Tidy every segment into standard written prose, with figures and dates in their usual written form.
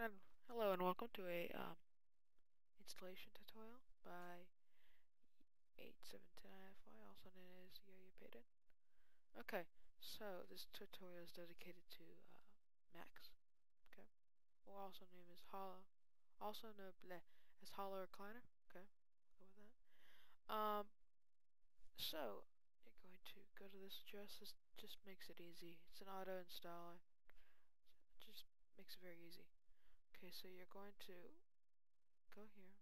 And hello and welcome to a installation tutorial by 8710IFY, also known as Yo-Yo Payton. Okay, so this tutorial is dedicated to Macs. Okay, or also known as Hollow Recliner. Okay, go with that. So you're going to go to this address. This just makes it easy. It's an auto installer. So it just makes it very easy. Okay, so you're going to go here.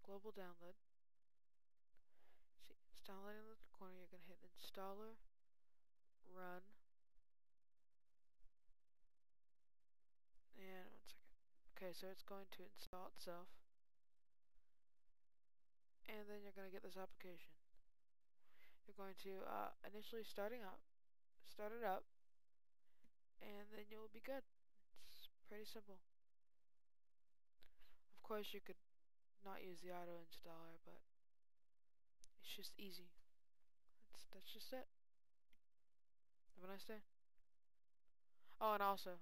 Global download. See, it's downloading in the corner. You're going to hit installer, run, and 1 second. Okay, so it's going to install itself, and then you're going to get this application. You're going to initially start it up, and then you'll be good. It's pretty simple. Of course, you could not use the auto installer, but it's just easy. That's just it. Have a nice day. Oh, and also,